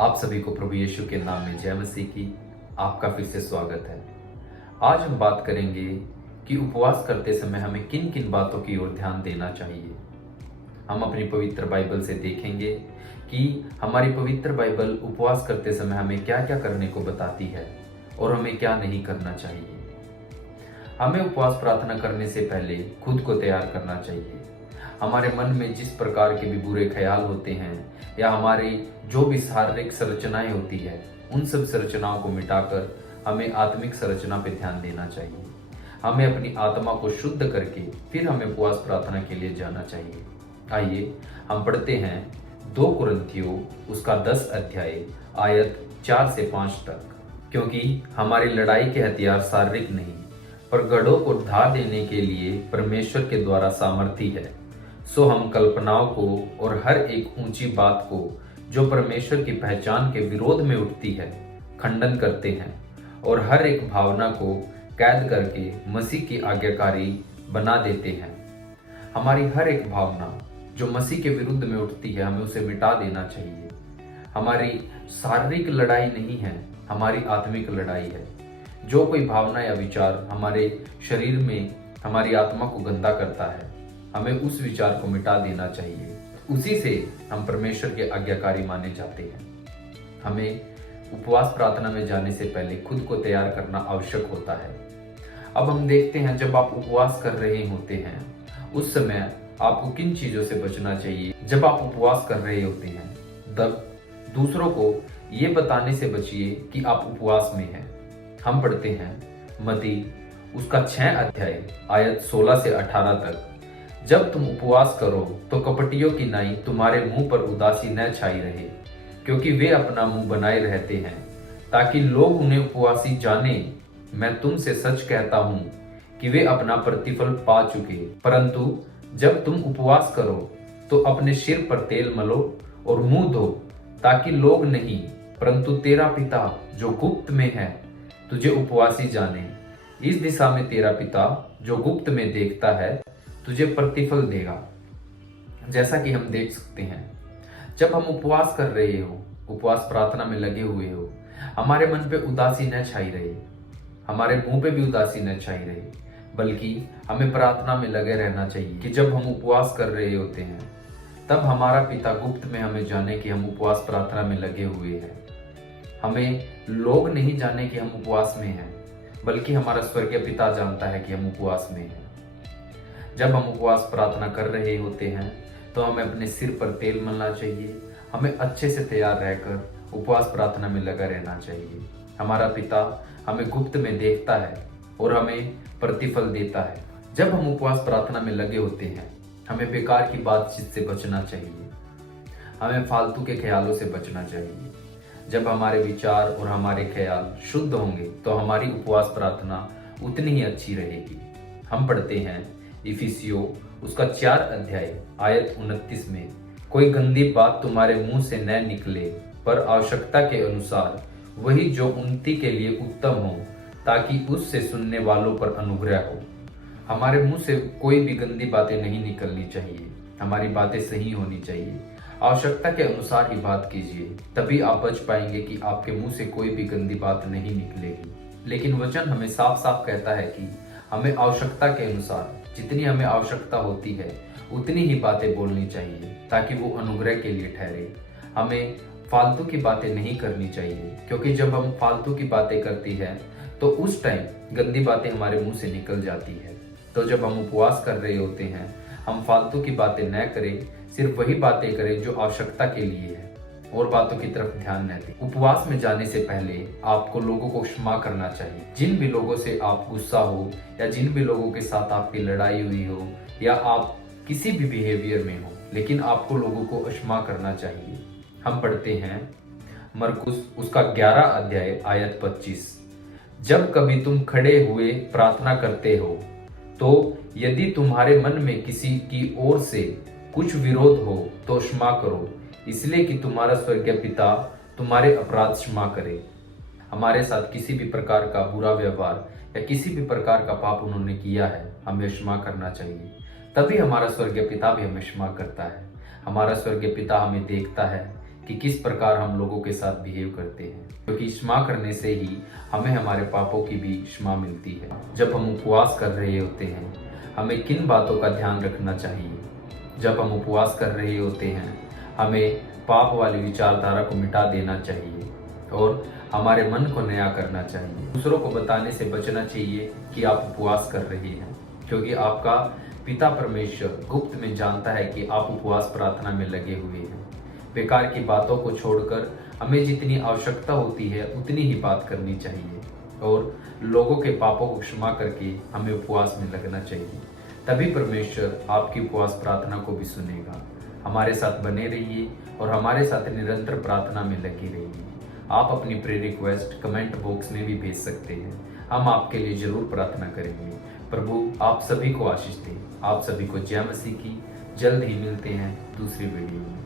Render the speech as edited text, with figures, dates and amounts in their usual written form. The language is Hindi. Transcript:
आप सभी को प्रभु यीशु के नाम में जय मसीह की आपका फिर से स्वागत है। आज हम बात करेंगे कि उपवास करते समय हमें किन किन बातों की ओर ध्यान देना चाहिए। हम अपनी पवित्र बाइबल से देखेंगे कि हमारी पवित्र बाइबल उपवास करते समय हमें क्या क्या करने को बताती है और हमें क्या नहीं करना चाहिए। हमें उपवास प्रार्थना करने से पहले खुद को तैयार करना चाहिए। हमारे मन में जिस प्रकार के भी बुरे ख्याल होते हैं या हमारी जो भी शारीरिक संरचनाएं होती है, उन सब संरचनाओं को मिटाकर हमें आत्मिक संरचना पे ध्यान देना चाहिए। हमें अपनी आत्मा को शुद्ध करके फिर हमें उपवास प्रार्थना के लिए जाना चाहिए। आइए हम पढ़ते हैं 2 कुरिन्थियों उसका 10 अध्याय आयत 4 से 5 तक। क्योंकि हमारी लड़ाई के हथियार शारीरिक नहीं पर गढ़ों को ढा देने के लिए परमेश्वर के द्वारा सामर्थी है। सो हम कल्पनाओं को और हर एक ऊंची बात को जो परमेश्वर की पहचान के विरोध में उठती है खंडन करते हैं और हर एक भावना को कैद करके मसीह की आज्ञाकारी बना देते हैं। हमारी हर एक भावना जो मसीह के विरुद्ध में उठती है हमें उसे मिटा देना चाहिए। हमारी शारीरिक लड़ाई नहीं है, हमारी आत्मिक लड़ाई है। जो कोई भावना या विचार हमारे शरीर में हमारी आत्मा को गंदा करता है, हमें उस विचार को मिटा देना चाहिए। उसी से हम परमेश्वर के आज्ञाकारी माने जाते हैं। हमें उपवास प्रार्थना में जाने से पहले खुद को तैयार करना आवश्यक होता है। अब हम देखते हैं जब आप उपवास कर रहे होते हैं उस समय आपको किन चीजों से बचना चाहिए। जब आप उपवास कर रहे होते हैं तब दूसरों को ये बताने से बचिए कि आप उपवास में हैं। हम पढ़ते हैं मत्ती उसका 6 अध्याय आयत 16 से 18 तक। जब तुम उपवास करो तो कपटियों की नाई तुम्हारे मुंह पर उदासी न छाई रहे, क्योंकि वे अपना मुंह बनाए रहते हैं ताकि लोग उन्हें उपवासी जाने। मैं तुमसे सच कहता हूं कि वे अपना प्रतिफल पा चुके। परंतु जब तुम उपवास करो तो अपने सिर पर तेल मलो और मुंह धो, ताकि लोग नहीं परंतु तेरा पिता जो गुप्त में है तुझे उपवासी जाने। इस दिशा में तेरा पिता जो गुप्त में देखता है तुझे प्रतिफल देगा। जैसा कि हम देख सकते हैं जब हम उपवास कर रहे हो, उपवास प्रार्थना में लगे हुए हो, हमारे मन पे उदासी न छाई रहे, हमारे मुंह पे भी उदासी न छाई रहे, बल्कि हमें प्रार्थना में लगे रहना चाहिए कि जब हम उपवास कर रहे होते हैं तब हमारा पिता गुप्त में हमें जाने कि हम उपवास प्रार्थना में लगे हुए हैं। हमें लोग नहीं जाने कि हम उपवास में हैं, बल्कि हमारा स्वर्गीय पिता जानता है कि हम उपवास में हैं। जब हम उपवास प्रार्थना कर रहे होते हैं तो हमें अपने सिर पर तेल मलना चाहिए। हमें अच्छे से तैयार रहकर उपवास प्रार्थना में लगा रहना चाहिए। हमारा पिता हमें गुप्त में देखता है और हमें प्रतिफल देता है। जब हम उपवास प्रार्थना में लगे होते हैं हमें बेकार की बातचीत से बचना चाहिए। हमें फालतू के ख्यालों से बचना चाहिए। जब हमारे विचार और हमारे ख्याल शुद्ध होंगे तो हमारी उपवास प्रार्थना उतनी ही अच्छी रहेगी। हम पढ़ते हैं इफिसियों उसका 4 अध्याय आयत 29 में, कोई गंदी बात तुम्हारे मुंह से न निकले, पर आवश्यकता के अनुसार वही जो उन्नति के लिए उत्तम हो, ताकि उससे सुनने वालों पर अनुग्रह हो। हमारे मुंह से कोई भी गंदी बातें नहीं निकलनी चाहिए, हमारी बातें सही होनी चाहिए। आवश्यकता के अनुसार ही बात कीजिए, तभी आप बच पाएंगे कि आपके मुंह से कोई भी गंदी बात नहीं निकलेगी। लेकिन वचन हमें साफ साफ कहता है कि हमें आवश्यकता के अनुसार, जितनी हमें आवश्यकता होती है उतनी ही बातें बोलनी चाहिए, ताकि वो अनुग्रह के लिए ठहरे। हमें फालतू की बातें नहीं करनी चाहिए, क्योंकि जब हम फालतू की बातें करती हैं तो उस टाइम गंदी बातें हमारे मुंह से निकल जाती है। तो जब हम उपवास कर रहे होते हैं हम फालतू की बातें न करें, सिर्फ वही बातें करें जो आवश्यकता के लिए है, और बातों की तरफ ध्यान न दें। उपवास में जाने से पहले आपको लोगों को क्षमा करना चाहिए। जिन भी लोगों से आप गुस्सा हो या जिन भी लोगों के साथ आपकी लड़ाई हुई हो या आप किसी भी बिहेवियर में हो, लेकिन आपको लोगों को क्षमा करना चाहिए। हम पढ़ते हैं मरकुस उसका 11 अध्याय आयत 25, जब कभी तुम खड़े हुए प्रार्थना करते हो तो यदि तुम्हारे मन में किसी की ओर से कुछ विरोध हो तो क्षमा करो, इसलिए कि तुम्हारा स्वर्गीय पिता तुम्हारे अपराध क्षमा करे। हमारे साथ किसी भी प्रकार का बुरा व्यवहार या किसी भी प्रकार का पाप उन्होंने किया है, हमें क्षमा करना चाहिए। तभी हमारा स्वर्गीय पिता भी हमें क्षमा करता है। हमारा स्वर्गीय पिता हमें देखता है कि किस प्रकार हम लोगों के साथ बिहेव करते हैं, क्योंकि क्षमा करने से ही हमें हमारे पापों की भी क्षमा मिलती है। जब हम उपवास कर रहे होते हैं, हमें किन बातों का ध्यान रखना चाहिए? जब हम उपवास कर रहे होते हैं, हमें पाप वाली विचारधारा को मिटा देना चाहिए और हमारे मन को नया करना चाहिए। दूसरों को बताने से बचना चाहिए कि आप उपवास कर रहे हैं, क्योंकि आपका पिता परमेश्वर गुप्त में जानता है कि आप उपवास प्रार्थना में लगे हुए हैं। बेकार की बातों को छोड़कर हमें जितनी आवश्यकता होती है उतनी ही बात करनी चाहिए और लोगों के पापों को क्षमा करके हमें उपवास में लगना चाहिए। तभी परमेश्वर आपकी उपवास प्रार्थना को भी सुनेगा। हमारे साथ बने रहिए और हमारे साथ निरंतर प्रार्थना में लगे रहिए। आप अपनी प्रेयर रिक्वेस्ट कमेंट बॉक्स में भी भेज सकते हैं, हम आपके लिए जरूर प्रार्थना करेंगे। प्रभु आप सभी को आशीष दे। आप सभी को जय मसीह की। जल्द ही मिलते हैं दूसरी वीडियो में।